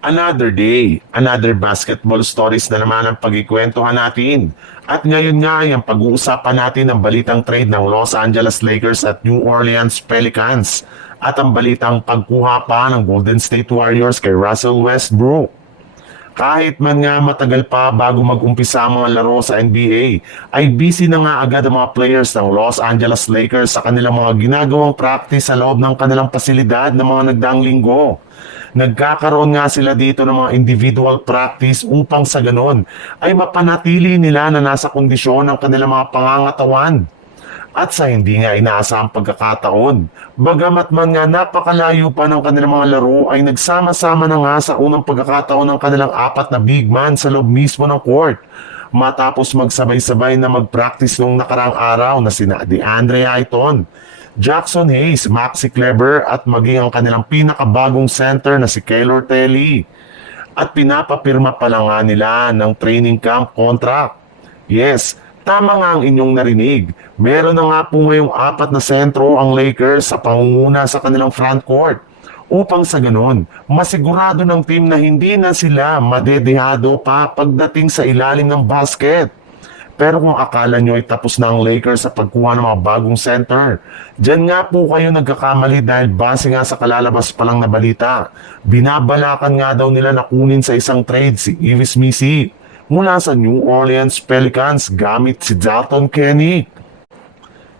Another day, another basketball stories na naman ang pagkikwentuhan natin. At ngayon nga ay ang pag-uusapan natin ang balitang trade ng Los Angeles Lakers at New Orleans Pelicans at ang balitang pagkuha pa ng Golden State Warriors kay Russell Westbrook. Kahit man nga matagal pa bago mag-umpisa ang mga laro sa NBA, ay busy na nga agad ang mga players ng Los Angeles Lakers sa kanilang mga ginagawang practice sa loob ng kanilang pasilidad ng mga nagdaang linggo. Nagkakaroon nga sila dito ng mga individual practice upang sa ganon ay mapanatili nila na nasa kondisyon ang kanilang mga pangangatawan. At sa hindi nga inaasahang pagkakataon, bagamat man nga napakalayo pa ng kanilang mga laro ay nagsama-sama na nga sa unang pagkakataon ng kanilang apat na big man sa loob mismo ng court. Matapos magsabay-sabay na mag-practice nung nakaraang araw na sina DeAndre Ayton, Jackson Hayes, Maxi Kleber at maging ang kanilang pinakabagong center na si Keylor Telly. At pinapapirma pa lang nga nila ng training camp contract. Yes, tama nga ang inyong narinig. Meron na nga po ngayong apat na sentro ang Lakers sa pangunguna sa kanilang front court. Upang sa ganon, masigurado ng team na hindi na sila madedehado pa pagdating sa ilalim ng basket. Pero kung akala nyo ay tapos na ang Lakers sa pagkuha ng mga bagong center, dyan nga po kayo nagkakamali dahil base nga sa kalalabas pa lang na balita. Binabalakan nga daw nila na kunin sa isang trade si Ives Misi mula sa New Orleans Pelicans gamit si Dalton Kenny.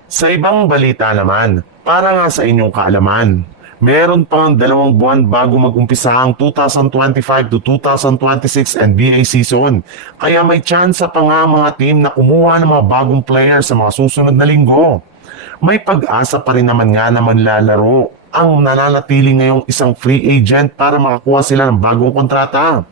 Sa ibang balita naman, para nga sa inyong kaalaman, meron pang 2 buwan bago mag-umpisa ang 2025 to 2026 NBA season. Kaya may tsansa pa nga mga team na kumuha ng mga bagong player sa mga susunod na linggo. May pag-asa pa rin naman nga na manlalaro ang nananatili ngayong isang free agent para makakuha sila ng bagong kontrata.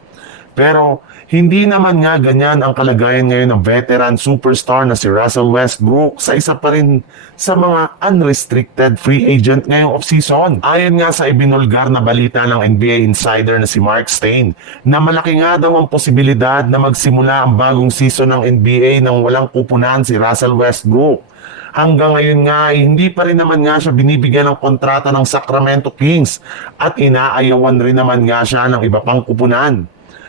Pero hindi naman nga ganyan ang kalagayan ngayon ng veteran superstar na si Russell Westbrook sa isa pa rin sa mga unrestricted free agent ngayong offseason. Ayon nga sa ibinulgar na balita ng NBA insider na si Mark Stein na malaki nga daw ang posibilidad na magsimula ang bagong season ng NBA nang walang kupunan si Russell Westbrook. Hanggang ngayon nga hindi pa rin naman nga siya binibigyan ng kontrata ng Sacramento Kings at inaayawan rin naman nga siya ng iba pang kupunan.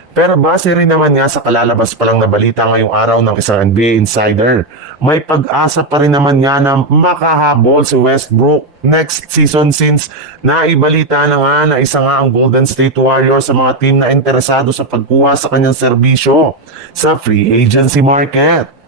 Pero base rin naman nga sa kalalabas pa lang na balita ngayong araw ng isang NBA insider, may pag-asa pa rin naman nga na makahabol si Westbrook next season since naibalita na nga na isa nga ang Golden State Warriors sa mga team na interesado sa pagkuha sa kanyang serbisyo sa free agency market.